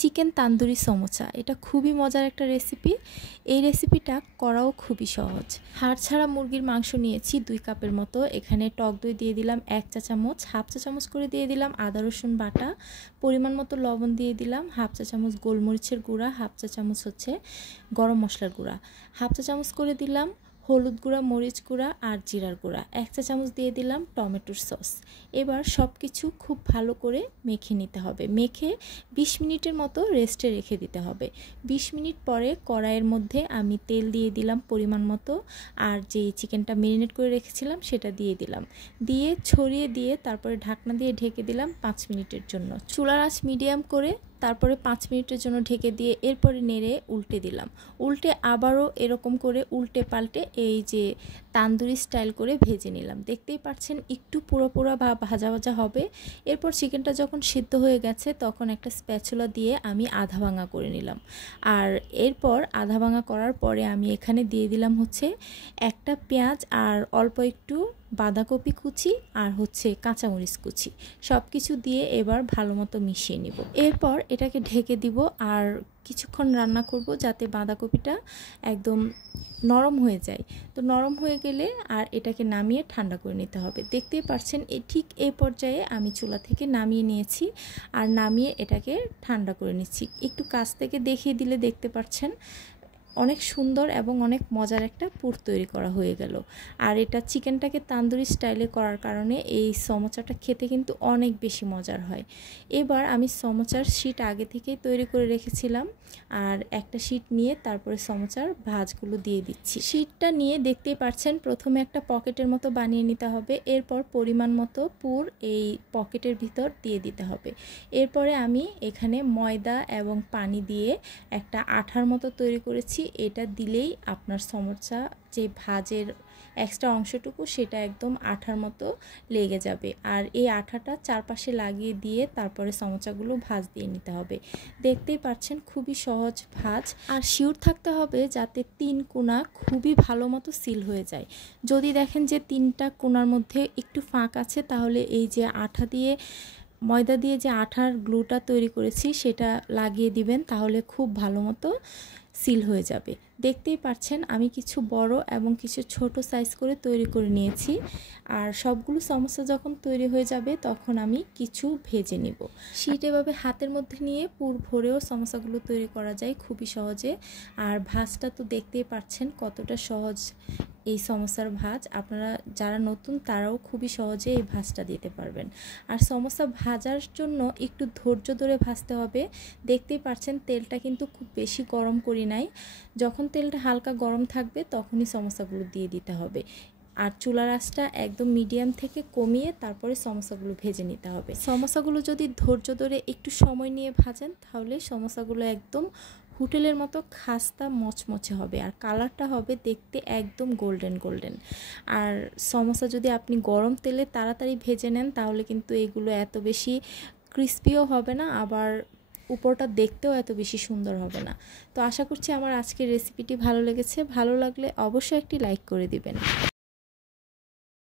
Chicken tandoori samosa. এটা খুবই মজার একটা রেসিপি। এই রেসিপিটা করাও খুবই সহজ। হাড় ছাড়া মুরগির মাংস নিয়েছি 2 কাপের মতো। এখানে টক দই দিয়ে দিলাম 1 চা চামচ, হাফ চা চামচ করে দিয়ে দিলাম আদা রসুন বাটা, পরিমাণ মতো লবণ দিয়ে দিলাম, হাফ চা চামচ গোলমরিচের গুঁড়া, হাফ চা চামচ হচ্ছে গরম মশলার গুঁড়া, হাফ চা চামচ করে দিলাম হলুদ গুঁড়া, মরিচ গুঁড়া আর জিরার গুঁড়া, 1 চা চামচ দিয়ে দিলাম টমেটোর সস। এবার সব কিছু খুব ভালো করে মেখে নিতে হবে। মেখে 20 মিনিটের মতো রেস্টে রেখে দিতে হবে। 20 মিনিট পরে কড়াইয়ের মধ্যে আমি তেল দিয়ে দিলাম পরিমাণ মতো, আর যে চিকেনটা ম্যারিনেট করে রেখেছিলাম সেটা দিয়ে দিলাম, দিয়ে ছড়িয়ে দিয়ে তারপরে ঢাকনা দিয়ে ঢেকে দিলাম 5 মিনিটের জন্য। চুলার আঁচ মিডিয়াম করে তারপরে 5 মিনিটের জন্য ঢেকে দিয়ে এরপরে নেড়ে উল্টে দিলাম। উল্টে আবারও এরকম করে উল্টে পাল্টে এই যে তান্দুরি স্টাইল করে ভেজে নিলাম। দেখতেই পাচ্ছেন একটু পুরো বা ভাজা ভাজা হবে। এরপর চিকেনটা যখন সিদ্ধ হয়ে গেছে তখন একটা স্প্যাচুলা দিয়ে আমি আধা ভাঙা করে নিলাম। আর এরপর আধা ভাঙা করার পরে আমি এখানে দিয়ে দিলাম হচ্ছে একটা পেঁয়াজ আর অল্প একটু বাঁধাকপি কুচি আর হচ্ছে কাঁচামরিচ কুচি, সব কিছু দিয়ে এবার ভালো মতো মিশিয়ে নিব। এরপর এটাকে ঢেকে দিব আর কিছুক্ষণ রান্না করব যাতে বাঁধাকপিটা একদম নরম হয়ে যায়। তো নরম হয়ে গেলে আর এটাকে নামিয়ে ঠান্ডা করে নিতে হবে। দেখতেই পাচ্ছেন ঠিক এই পর্যায়ে আমি চুলা থেকে নামিয়ে নিয়েছি আর নামিয়ে এটাকে ঠান্ডা করে নিচ্ছি। একটু কাছ থেকে দেখিয়ে দিলে দেখতে পাচ্ছেন অনেক সুন্দর এবং অনেক মজার একটা পুর তৈরি করা হয়ে গেল। আর এটা চিকেনটাকে তান্দুরি স্টাইলে করার কারণে এই সমোসাটা খেতে কিন্তু অনেক বেশি মজার হয়। এবার আমি সমোসার শীট আগে থেকেই তৈরি করে রেখেছিলাম, আর একটা শীট নিয়ে তারপরে সমোসার ভাঁজগুলো দিয়ে দিচ্ছি। শীটটা নিয়ে দেখতেই পাচ্ছেন প্রথমে একটা পকেটের মতো বানিয়ে নিতে হবে। এরপর পরিমাণ মতো পুর এই পকেটের ভিতর দিয়ে দিতে হবে। এরপরে আমি এখানে ময়দা এবং পানি দিয়ে একটা আঠার মতো তৈরি করেছি। এটা দিলেই আপনার সমোসা যে ভাজের এক্সট্রা অংশটুকু সেটা একদম আঠার মতো লেগে যাবে। আর এই আঠাটা চারপাশে লাগিয়ে দিয়ে তারপরে সমোসাগুলো ভাজ দিয়ে নিতে হবে। দেখতেই পাচ্ছেন খুবই সহজ ভাজ। আর শিওর থাকতে হবে যাতে 3 কোণা খুবই ভালো মতো সিল হয়ে যায়। যদি দেখেন যে 3টা কোণার মধ্যে একটু ফাঁক আছে তাহলে এই যে আঠা দিয়ে ময়দা দিয়ে যে আঠার গ্লুটা তৈরি করেছি সেটা লাগিয়ে দিবেন, তাহলে খুব ভালো মতো সিল হয়ে যাবে। দেখতেই পাচ্ছেন আমি কিছু বড় এবং কিছু ছোট সাইজ করে তৈরি করে নিয়েছি। আর সবগুলো সমোসা যখন তৈরি হয়ে যাবে তখন আমি কিছু ভেজে নিব। শীট এভাবে হাতের মধ্যে নিয়ে পুর ভরেও সমোসাগুলো তৈরি করা যায় খুবই সহজে। আর ভাজটা তো দেখতেই পাচ্ছেন কতটা সহজ এই সমোসার ভাজ। আপনারা যারা নতুন তারাও খুবই সহজে এই ভাজটা দিতে পারবেন। আর সমোসা ভাজার জন্য একটু ধৈর্য ধরে ভাজতে হবে। দেখতেই পাচ্ছেন তেলটা কিন্তু খুব বেশি গরম করি নাই। যখন তেলটা হালকা গরম থাকবে তখনই সমোসাগুলো দিয়ে দিতে হবে। আর চুলার আঁচটা একদম মিডিয়াম থেকে কমিয়ে তারপরে সমোসাগুলো ভেজে নিতে হবে। সমোসাগুলো যদি ধৈর্য ধরে একটু সময় নিয়ে ভাজেন তাহলে সমোসাগুলো একদম হোটেলের মতো খাস্তা মচমচে হবে আর কালারটা হবে দেখতে একদম গোল্ডেন গোল্ডেন। আর সমোসা যদি আপনি গরম তেলে তাড়াতাড়ি ভেজে নেন তাহলে কিন্তু এগুলো এত বেশি ক্রিস্পিও হবে না, আবার উপরটা দেখতেও এত বেশি সুন্দর হবে না। তো আশা করছি আমার আজকের রেসিপিটি ভালো লেগেছে। ভালো লাগলে অবশ্যই একটি লাইক করে দিবেন।